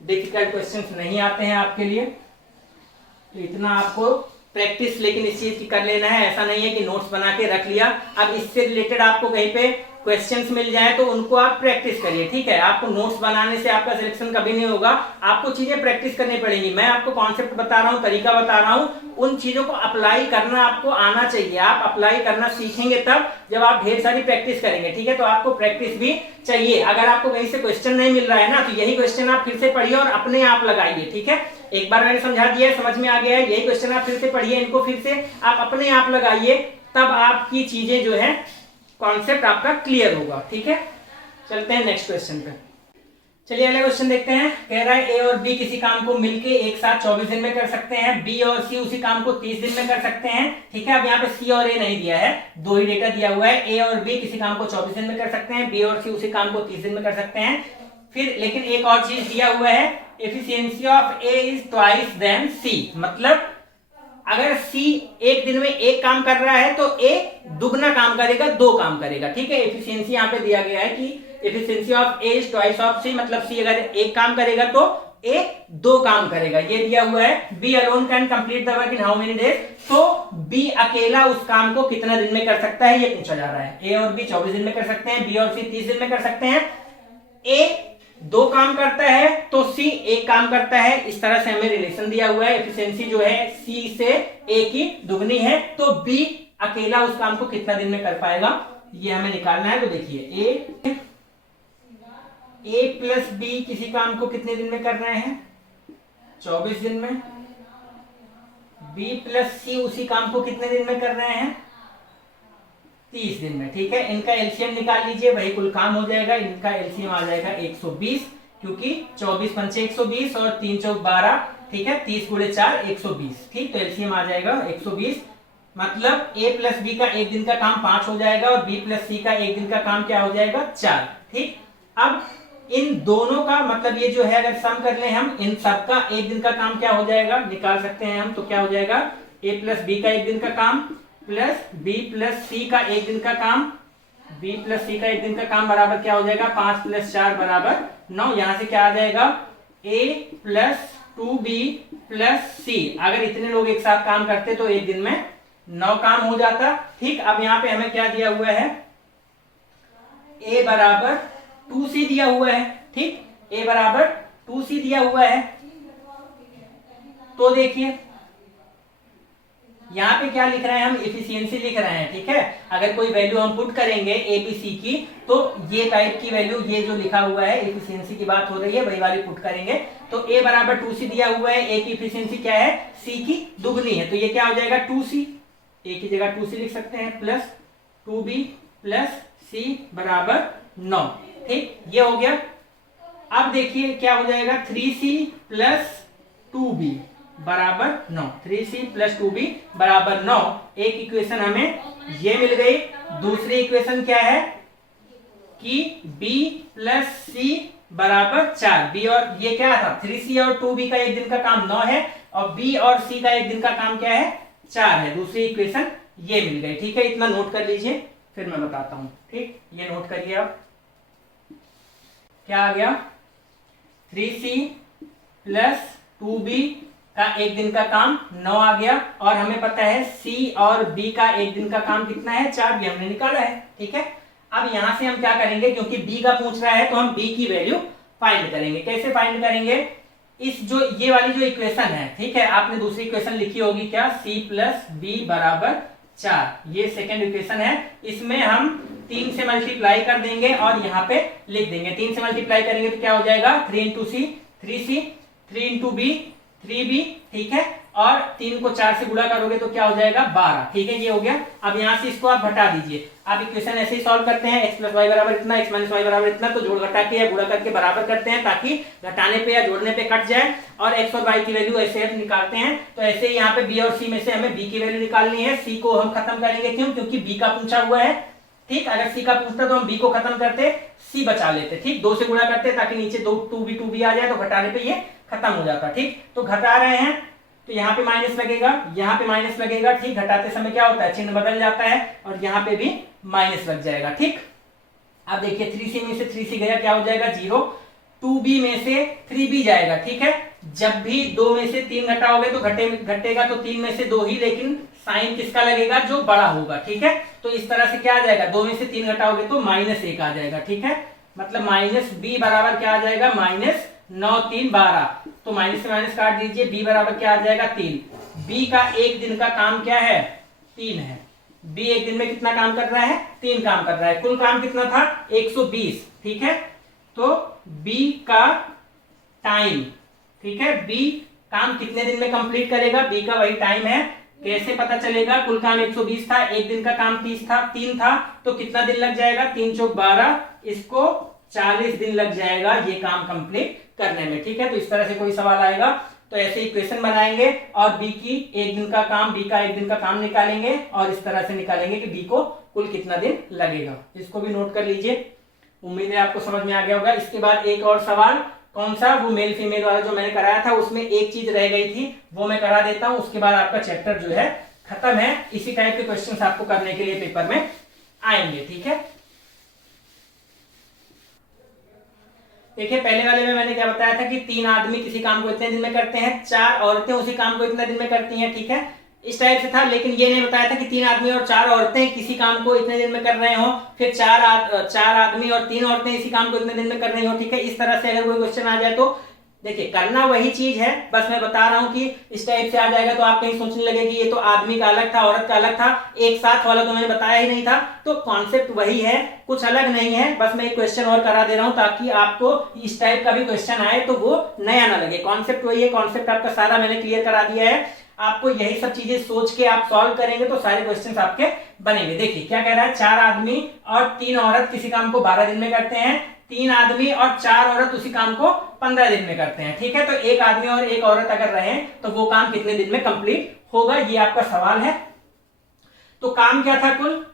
डिफिकल्ट क्वेश्चंस नहीं आते हैं आपके लिए, तो इतना आपको प्रैक्टिस लेकिन इस चीज की कर लेना है। ऐसा नहीं है कि नोट्स बना के रख लिया, अब इससे रिलेटेड आपको कहीं पे क्वेश्चंस मिल जाए तो उनको आप प्रैक्टिस करिए, ठीक है। आपको नोट्स बनाने से आपका सिलेक्शन कभी नहीं होगा, आपको चीजें प्रैक्टिस करनी पड़ेंगी। मैं आपको कॉन्सेप्ट बता रहा हूँ, तरीका बता रहा हूँ, उन चीजों को अप्लाई करना आपको आना चाहिए। आप अप्लाई करना सीखेंगे तब जब आप ढेर सारी प्रैक्टिस करेंगे, ठीक है। तो आपको प्रैक्टिस भी चाहिए। अगर आपको कहीं से क्वेश्चन नहीं मिल रहा है ना, तो यही क्वेश्चन आप फिर से पढ़िए और अपने आप लगाइए, ठीक है। एक बार मैंने समझा दिया है, समझ में आ गया है, यही क्वेश्चन आप फिर से पढ़िए, इनको फिर से आप अपने आप लगाइए, तब आपकी चीजें जो है कॉन्सेप्ट आपका क्लियर होगा, ठीक है। चलते हैं नेक्स्ट क्वेश्चन पे। चलिए अगला क्वेश्चन देखते हैं। कह रहा है ए और बी किसी काम को मिलके एक साथ 24 दिन में कर सकते हैं, बी और सी उसी काम को 30 दिन में कर सकते हैं, ठीक है। अब यहाँ पे सी और ए नहीं दिया है, दो ही डेटा दिया हुआ है। ए और बी किसी काम को 24 दिन में कर सकते हैं, बी और सी उसी काम को 30 दिन में कर सकते हैं। फिर लेकिन एक और चीज दिया हुआ है, efficiency of A is twice than C. मतलब अगर सी एक दिन में एक काम कर रहा है तो ए दुगना काम करेगा, दो काम करेगा, ठीक है। एफिशिएंसी यहाँ पे दिया गया है कि efficiency of A is twice of C, मतलब सी अगर एक काम करेगा तो ए दो काम करेगा, ये दिया हुआ है। B alone can complete the work in how many days, तो बी अकेला उस काम को कितना दिन में कर सकता है, ये पूछा जा रहा है। ए और बी 24 दिन में कर सकते हैं, बी और सी 30 दिन में कर सकते हैं। ए दो काम करता है तो सी एक काम करता है, इस तरह से हमें रिलेशन दिया हुआ है। एफिशिएंसी जो है सी से ए की दुगनी है, तो बी अकेला उस काम को कितना दिन में कर पाएगा, ये हमें निकालना है। तो देखिए ए प्लस बी किसी काम को कितने दिन में कर रहे हैं, 24 दिन में। बी प्लस सी उसी काम को कितने दिन में कर रहे हैं, 30 दिन में, ठीक है। इनका एलसीएम निकाल लीजिए, वही कुल काम हो जाएगा। इनका एलसीएम आ जाएगा 120, क्योंकि 24 पंचे 120 और 3 चौक 12, ठीक है। 30 गुणे 4 120, ठीक। तो एलसीएम आ जाएगा 120। मतलब ए प्लस बी का एक दिन का काम 5 हो जाएगा और बी प्लस सी का एक दिन का काम क्या हो जाएगा, 4, ठीक। अब इन दोनों का मतलब ये जो है अगर सम कर ले हम, इन सबका एक दिन का काम क्या हो जाएगा निकाल सकते हैं हम। तो क्या हो जाएगा, ए प्लस बी का एक दिन का काम प्लस बी प्लस सी का एक दिन का काम, बी प्लस सी का एक दिन का काम बराबर क्या हो जाएगा, 5 + 4 = 9। यहां से क्या आ जाएगा, ए प्लस 2b प्लस सी। अगर इतने लोग एक साथ काम करते तो एक दिन में 9 काम हो जाता, ठीक। अब यहाँ पे हमें क्या दिया हुआ है, a बराबर 2c दिया हुआ है, ठीक। a बराबर 2c दिया हुआ है। तो देखिए यहाँ पे क्या लिख रहे हैं हम, एफिशिएंसी लिख रहे हैं, ठीक है। अगर कोई वैल्यू हम पुट करेंगे ए बी सी की, तो ये टाइप की वैल्यू, ये जो लिखा हुआ है एफिशिएंसी की बात हो रही है, वही वाली पुट करेंगे। तो a बराबर 2c दिया हुआ है, a की एफिशिएंसी क्या है, c की दुगनी है, तो ये क्या हो जाएगा 2c, a की जगह 2c लिख सकते हैं, प्लस 2b प्लस c बराबर 9, ठीक। ये हो गया। अब देखिए क्या हो जाएगा, 3c प्लस 2b बराबर 9, 3c प्लस 2b बराबर 9। एक इक्वेशन हमें ये मिल गई। दूसरी इक्वेशन क्या है कि b प्लस c बराबर 4। b और ये क्या था, 3c और 2b का एक दिन का काम 9 है, और b और c का एक दिन का काम क्या है, 4 है। दूसरी इक्वेशन ये मिल गई, ठीक है। इतना नोट कर लीजिए, फिर मैं बताता हूं, ठीक। ये नोट करिए आप, क्या आ गया, 3c प्लस 2b का एक दिन का काम 9 आ गया, और हमें पता है C और B का एक दिन का काम कितना है, 4, भी हमने निकाला है, ठीक है। अब यहां से हम क्या करेंगे, क्योंकि B का पूछ रहा है तो हम B की वैल्यू फाइंड करेंगे। कैसे फाइंड करेंगे, इस जो ये वाली जो इक्वेशन है, ठीक है, आपने दूसरी इक्वेशन लिखी होगी क्या, C प्लस B बराबर 4, ये सेकेंड इक्वेशन है। इसमें हम 3 से मल्टीप्लाई कर देंगे और यहाँ पे लिख देंगे। 3 से मल्टीप्लाई करेंगे तो क्या हो जाएगा, 3 × C 3c, 3 × B 3b, ठीक है। और 3 को 4 से गुणा करोगे तो क्या हो जाएगा, 12, ठीक है। ये हो गया। अब यहाँ से इसको आप घटा दीजिए। आप इक्वेशन ऐसे ही सॉल्व करते हैं, x + y बराबर इतना, x - y बराबर इतना, तो जोड़ घटा के या गुणा करके बराबर करते हैं, ताकि घटाने पे या जोड़ने पे कट जाए। और x और y की वैल्यू ऐसे निकालते हैं। तो ऐसे ही यहाँ पे b और c में से हमें b की वैल्यू निकालनी है। c को हम खत्म करेंगे, क्यों, क्योंकि b का पूछा हुआ है, ठीक। अगर c का पूछता तो हम b को खत्म करते, c बचा लेते, ठीक। 2 से गुणा करते ताकि नीचे 2b आ जाए, तो घटाने पे ये खत्म हो जाता, ठीक। तो घटा रहे हैं, तो तो यहाँ पे माइनस लगेगा, यहाँ पे माइनस लगेगा, ठीक। घटाते समय क्या होता है, चिन्ह बदल जाता है और यहाँ पे भी माइनस लग जाएगा, ठीक। अब देखिए 3c में से 3c गया, क्या हो जाएगा 0, 2b में से 3b जाएगा, ठीक है। जब भी 2 में से 3 घटाओगे तो घटेगा तो 3 में से 2 ही, लेकिन साइन किसका लगेगा, जो बड़ा होगा, ठीक है। तो इस तरह से क्या आ जाएगा, 2 में से 3 घटाओगे तो -1 आ जाएगा, ठीक है। मतलब -b बराबर क्या आ जाएगा, -9 3 12। तो माइनस से माइनस काट दीजिए, b बराबर क्या आ जाएगा 3। b का एक दिन का काम क्या है, 3 है। b एक दिन में कितना काम कर रहा है, 3 काम कर रहा है। कुल काम कितना था, 120, ठीक है। तो b का टाइम, ठीक है, b काम कितने दिन में कंप्लीट करेगा, b का वही टाइम है। कैसे पता चलेगा, कुल काम 120 था, एक दिन का काम 3 था, तो कितना दिन लग जाएगा, 3 चौक 12, इसको 40 दिन लग जाएगा ये काम कंप्लीट करने में, ठीक है। तो इस तरह से कोई सवाल आएगा तो ऐसे इक्वेशन बनाएंगे और b की एक दिन का काम, b का एक दिन का काम निकालेंगे और इस तरह से निकालेंगे कि b को कुल कितना दिन लगेगा। इसको भी नोट कर लीजिए, उम्मीद है आपको समझ में आ गया होगा। इसके बाद एक और सवाल, कौन सा, वो मेल फीमेल वाला जो मैंने कराया था, उसमें एक चीज रह गई थी, वो मैं करा देता हूं, उसके बाद आपका चैप्टर जो है खत्म है। इसी टाइप के क्वेश्चंस आपको करने के लिए पेपर में आएंगे, ठीक है। देखिए पहले वाले में मैंने क्या बताया था कि 3 आदमी किसी काम को इतने दिन में करते हैं, 4 औरतें उसी काम को इतने दिन में करती हैं, ठीक है। इस टाइप से था, लेकिन ये नहीं बताया था कि 3 आदमी और 4 औरतें किसी काम को इतने दिन में कर रहे हो, फिर 4 आदमी और 3 औरतें इसी काम को इतने दिन में कर रही हो, ठीक है। इस तरह से अगर कोई क्वेश्चन आ जाए तो देखिए करना वही चीज है, बस मैं बता रहा हूं कि इस टाइप से आ जाएगा तो आप कहीं सोचने लगे कि ये तो आदमी का अलग था, औरत का अलग था, एक साथ वाला तो मैंने बताया ही नहीं था। तो कॉन्सेप्ट वही है, कुछ अलग नहीं है, बस मैं एक क्वेश्चन और करा दे रहा हूं ताकि आपको इस टाइप का भी क्वेश्चन आए तो वो नया ना लगे। कॉन्सेप्ट वही है, कॉन्सेप्ट आपका सारा मैंने क्लियर करा दिया है। आपको यही सब चीजें सोच के आप सॉल्व करेंगे तो सारे क्वेश्चंस आपके बनेंगे। देखिए क्या कह रहा है, 4 आदमी और 3 औरत किसी काम को 12 दिन में करते हैं, 3 आदमी और 4 औरत उसी काम को 15 दिन में करते हैं, ठीक है। तो एक आदमी और एक औरत अगर रहे तो वो काम कितने दिन में कंप्लीट होगा, ये आपका सवाल है। तो काम क्या था, कुल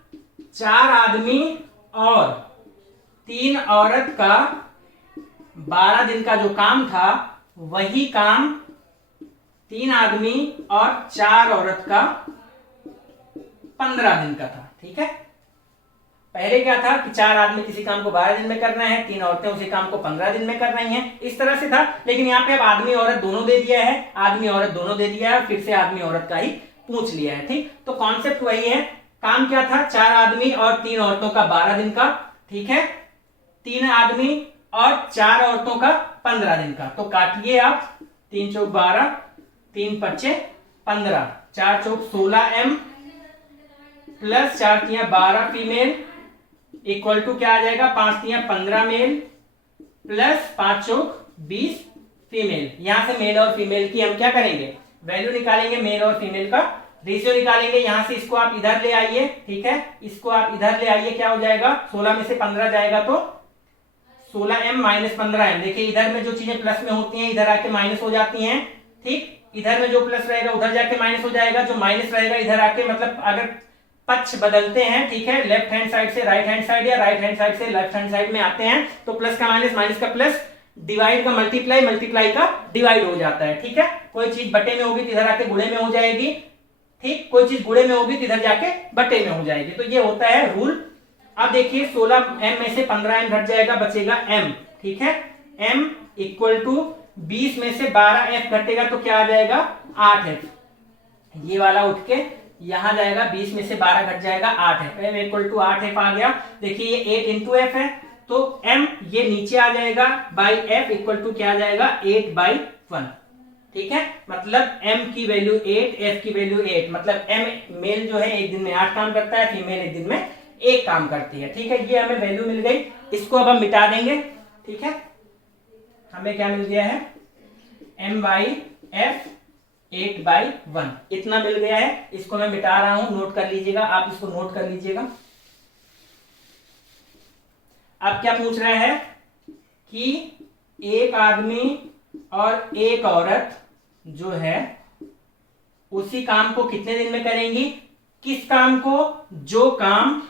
4 आदमी और 3 औरत का 12 दिन का जो काम था, वही काम 3 आदमी और 4 औरत का 15 दिन का था, ठीक है। पहले क्या था कि 4 आदमी किसी काम को 12 दिन में कर रहे हैं, 3 औरतें उसी काम को 15 दिन में कर रही हैं, इस तरह से था। लेकिन यहाँ पे अब आदमी औरत दोनों दे दिया है, आदमी औरत दोनों दे दिया है, फिर से आदमी औरत का ही पूछ लिया है, ठीक। तो कॉन्सेप्ट वही है, काम क्या था, 4 आदमी और 3 औरतों का 12 दिन का, ठीक है, 3 आदमी और 4 औरतों का 15 दिन का। तो काटिए आप, 3 चौक 12, 3 पच्चे 15, 4 चौक 16m प्लस 4 तियां 12 फीमेल इक्वल टू क्या आ जाएगा, 5 तियां 15 मेल प्लस 5 चौक 20 फीमेल। यहां से मेल और फीमेल की हम क्या करेंगे, वैल्यू निकालेंगे, मेल और फीमेल का रेशियो निकालेंगे। यहां से इसको आप इधर ले आइए, ठीक है, इसको आप इधर ले आइए, क्या हो जाएगा, 16 में से 15 जाएगा तो 16m माइनस 15m। देखिए इधर में जो चीजें प्लस में होती हैं इधर आके माइनस हो जाती हैं, ठीक। इधर में जो प्लस रहेगा उधर जाके माइनस हो जाएगा, जो माइनस रहेगा इधर आके, मतलब अगर पक्ष बदलते हैं, ठीक है, लेफ्ट हैंड साइड से राइट हैंड साइड या राइट हैंड साइड से लेफ्ट हैंड साइड में आते हैं तो प्लस का माइनस, माइनस का प्लस, डिवाइड का मल्टीप्लाई, मल्टीप्लाई का डिवाइड हो जाता है, ठीक है। कोई चीज बटे में होगी तो इधर आके गुणे में हो जाएगी, ठीक, कोई चीज गुणे में होगी तो इधर जाके बटे में हो जाएगी। तो ये होता है रूल। अब देखिए 16m में से 15m घट जाएगा, बचेगा m, ठीक है। m इक्वल टू 20 में से 12f घटेगा तो क्या आ जाएगा, 8f। ये वाला उठ के यहां जाएगा, 20 में से 12 घट जाएगा, 8f। m equal to 8f आ गया। देखिए ये 8 इंटू f है तो m ये नीचे आ जाएगा, बाई f इक्वल टू क्या आ जाएगा, 8/1, ठीक है। मतलब m की वैल्यू 8, f की वैल्यू 8, मतलब m मेल जो है एक दिन में 8 काम करता है, फीमेल एक दिन में 1 काम करती है, ठीक है। ये हमें वैल्यू मिल गई, इसको अब हम मिटा देंगे, ठीक है। हमें क्या मिल गया है, m/f 8/1 इतना मिल गया है। इसको मैं मिटा रहा हूं, नोट कर लीजिएगा, आप इसको नोट कर लीजिएगा। अब क्या पूछ रहा है कि एक आदमी और एक औरत जो है उसी काम को कितने दिन में करेंगी, किस काम को, जो काम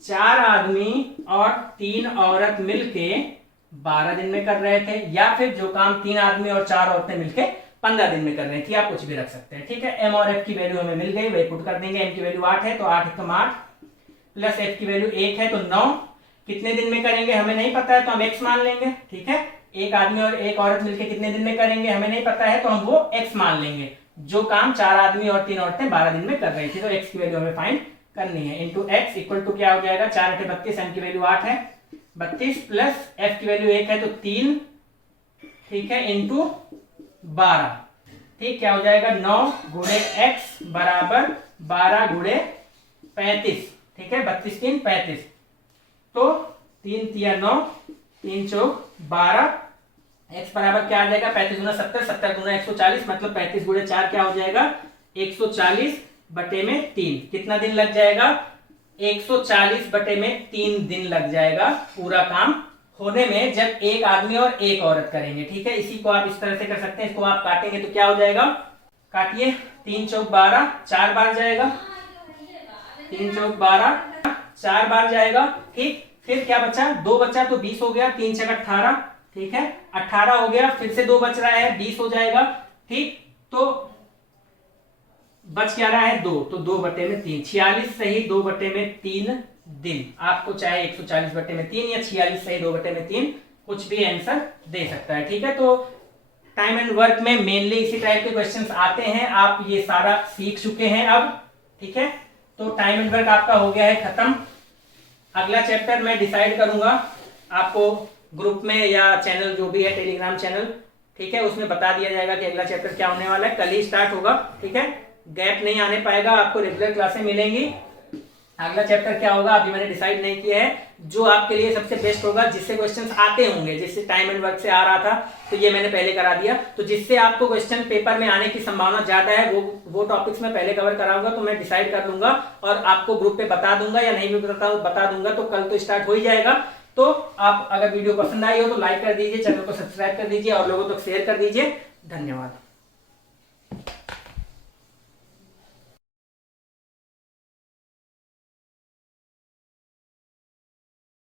4 आदमी और 3 औरत मिलके 12 दिन में कर रहे थे, या फिर जो काम 3 आदमी और 4 औरतें मिलके 15 दिन में करनी थी, आप कुछ भी रख सकते हैं। ठीक है, एम और एफ की वैल्यू हमें मिल गई, वही पुट कर देंगे। एम की वैल्यू 8 है तो 8 एकम 8 प्लस एफ की वैल्यू 1 है तो 9। कितने दिन में करेंगे हमें नहीं पता है तो हम x मान लेंगे। ठीक है, एक आदमी और एक औरत मिलकर कितने दिन में करेंगे हमें नहीं पता है तो हम वो x मान लेंगे। जो काम 4 आदमी और 3 औरतें 12 दिन में कर रही थी, तो x की वैल्यू हमें फाइंड करनी है। इंटू x इक्वल टू क्या हो जाएगा, 4 × 32, एम की वैल्यू 8 है 32 प्लस एफ की वैल्यू 1 है तो 3, ठीक है, इंटू 12। ठीक, क्या हो जाएगा 9 × x बराबर 12 × 35। ठीक है, 32 3 35, तो 3 तिया 9, 3 चौक 12, x बराबर क्या आ जाएगा 35 × 70, 70 × 140, मतलब 35 × 4 क्या हो जाएगा 140/3। कितना दिन लग जाएगा 140/3 दिन लग जाएगा पूरा काम होने में, जब एक आदमी और एक औरत करेंगे। ठीक है, इसी को आप इस तरह से कर सकते हैं, इसको आप काटेंगे तो क्या हो जाएगा, काटिए, 3 चौक 12, 4 बार जाएगा, 3 चौक 12 4 बार जाएगा। ठीक, फिर क्या बचा, 2 बचा तो 20 हो गया, 3 छक 18, ठीक है 18 हो गया, फिर से 2 बच रहा है 20 हो जाएगा। ठीक, तो बच क्या रहा है 2, तो 2/3, 46 सही 2/3 दिन। आपको चाहे 140/3 या 46 सही 2/3 कुछ भी आंसर दे सकता है। ठीक है, तो टाइम एंड वर्क में मेनली इसी टाइप के क्वेश्चंस आते हैं, आप ये सारा सीख चुके हैं अब। ठीक है, तो टाइम एंड वर्क आपका हो गया है खत्म। अगला चैप्टर मैं डिसाइड करूंगा आपको ग्रुप में या चैनल जो भी है टेलीग्राम चैनल, ठीक है, उसमें बता दिया जाएगा कि अगला चैप्टर क्या होने वाला है। कल ही स्टार्ट होगा। ठीक है, गैप नहीं आने पाएगा, आपको रेगुलर क्लासें मिलेंगी। अगला चैप्टर क्या होगा अभी मैंने डिसाइड नहीं किया है, जो आपके लिए सबसे बेस्ट होगा, जिससे क्वेश्चंस आते होंगे, जिससे टाइम एंड वर्क से आ रहा था तो ये मैंने पहले करा दिया, तो जिससे आपको क्वेश्चन पेपर में आने की संभावना ज्यादा है वो टॉपिक्स मैं पहले कवर कराऊंगा। तो मैं डिसाइड कर लूंगा और आपको ग्रुप पे बता दूंगा, या नहीं भी बता दूंगा, तो कल तो स्टार्ट हो ही जाएगा। तो आप अगर वीडियो पसंद आई हो तो लाइक कर दीजिए, चैनल को सब्सक्राइब कर दीजिए और लोगों तक शेयर कर दीजिए। धन्यवाद।